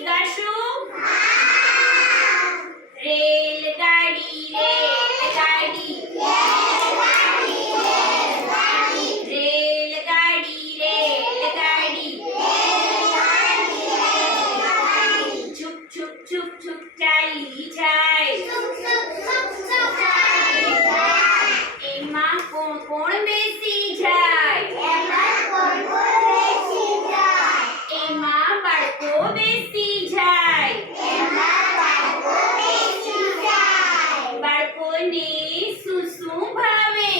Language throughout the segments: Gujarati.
ગીત ગાશું? રેલગાડી રેલગાડી રેલગાડી છુપ છુપ છુપ છુપ ચાલી જાય એમાં કોણ કોણ બેસી જાય એમાં બાળકો બેસી જાય બાળકોને શું શું ભાવે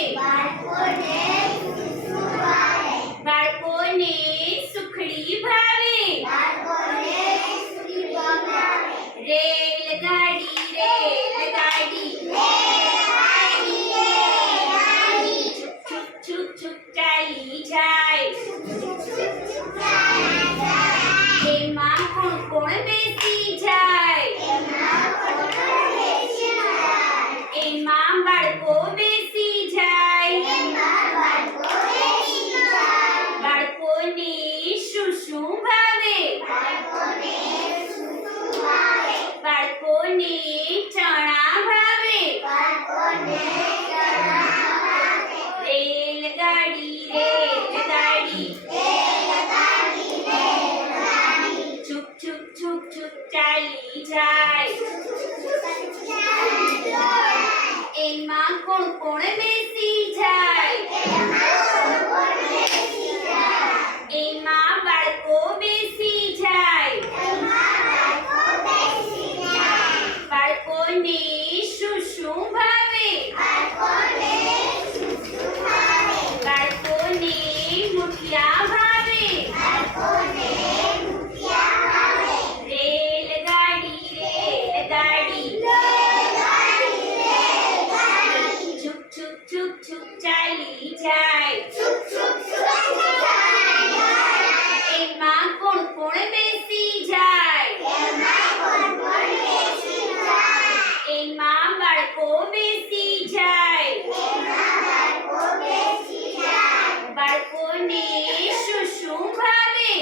બાળકોને સુખડી ભાવે રેલગાડી રેલગાડી છુપ છુપ છુપ ચાલી જાય એમાં કોણ કોણ બેસી જાય એમાં બાળકો બેસી જાય બાળકોને શું શું ભાવે બાળકોને ચણા ભાવે રેલગાડી રેલગાડી છુપ છુપ છુપ છુપ ચાલી જાય એમાં કોણ કોણ બેસી જાય એમાં બાળકો બેસી જાય બાળકોને શું શું ભાવે બાળકોને મુઠિયા ભાવે રેલગાડી રેલગાડી છુપ છુપ છુપ છુપ ચાલી જાય એમાં કોણ કોણ બેસી જાય એમાં બાળકો બેસી જાય બાળકોને શું શું ભાવે